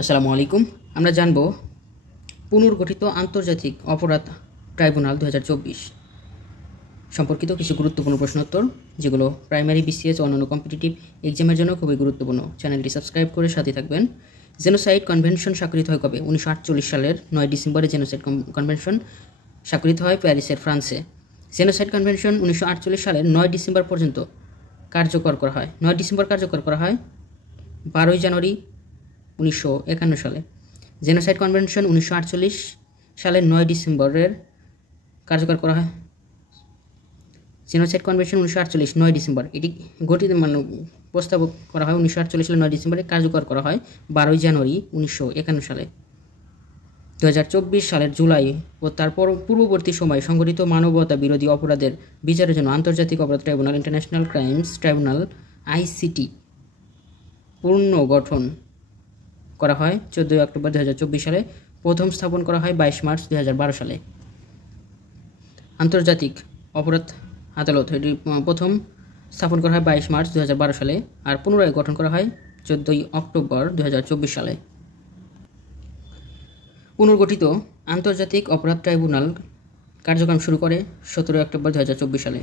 আসসালামু আলাইকুম। আমরা জানব পুনর্গঠিত আন্তর্জাতিক অপরাধ ট্রাইব্যুনাল 2024 সম্পর্কিত কিছু গুরুত্বপূর্ণ প্রশ্নোত্তর, যেগুলো প্রাইমারি, বিসিএস ও অন্যান্য কম্পিটিটিভ এক্সামের জন্য খুবই গুরুত্বপূর্ণ। চ্যানেলটি সাবস্ক্রাইব করে সাথে থাকবেন। জেনোসাইড কনভেনশন স্বাক্ষরিত হয় কবে? 1948 সালের 9 ডিসেম্বরে জেনোসাইড কনভেনশন স্বাক্ষরিত হয় প্যারিসের ফ্রান্সে। জেনোসাইড কনভেনশন 1948 সালের 9 ডিসেম্বর পর্যন্ত কার্যকর করা হয়। 9 ডিসেম্বর কার্যকর করা হয়, 12 জানুয়ারি 1951 সালে। জেনোসাইড কনভেনশন 1948 সালের 9 ডিসেম্বরের কার্যকর করা হয়। জেনোসাইড কনভেনশন 1948 9 ডিসেম্বর এটি গঠিত প্রস্তাব করা হয় 1948 সালের 9 ডিসেম্বরে, কার্যকর করা হয় 12 জানুয়ারি 1951 সালে। 2024 সালের জুলাই ও তার পূর্ববর্তী সময়ে সংঘটিত মানবতা বিরোধী অপরাধের বিচারের জন্য আন্তর্জাতিক অপরাধ tribunal international crimes tribunal ICT পুনর্গঠন করা হয় 14 অক্টোবর 2024 সালে। প্রথম স্থাপন করা হয় 22 মার্চ 2012 সালে। আন্তর্জাতিক অপরাধ আদালত এটি প্রথম স্থাপন করা হয় 22 মার্চ 2012 সালে, আর পুনরায় গঠন করা হয় 14 অক্টোবর 2024 সালে। পুনর্গঠিত আন্তর্জাতিক অপরাধ ট্রাইব্যুনাল কার্যক্রম শুরু করে 17 অক্টোবর 2024 সালে।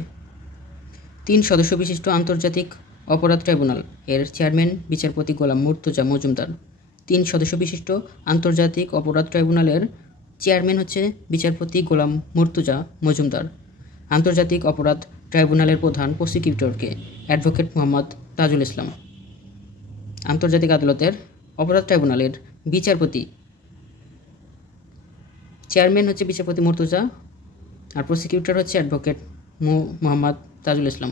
3 সদস্য বিশিষ্ট আন্তর্জাতিক অপরাধ ট্রাইব্যুনাল এর চেয়ারম্যান বিচারপতি গোলাম মুর্তজা মজুমদার। 3 সদস্য বিশিষ্ট আন্তর্জাতিক অপরাধ ট্রাইব্যুনালের চেয়ারম্যান হচ্ছে বিচারপতি গোলাম মুর্তজা মজুমদার। আন্তর্জাতিক অপরাধ ট্রাইব্যুনালের প্রধান প্রসিকিউটরকে অ্যাডভোকেট মোহাম্মদ তাজুল ইসলাম। আন্তর্জাতিক আদালতের অপরাধ ট্রাইব্যুনালের বিচারপতি চেয়ারম্যান হচ্ছে বিচারপতি মুর্তজা, আর প্রসিকিউটর হচ্ছে অ্যাডভোকেট মোহাম্মদ তাজুল ইসলাম।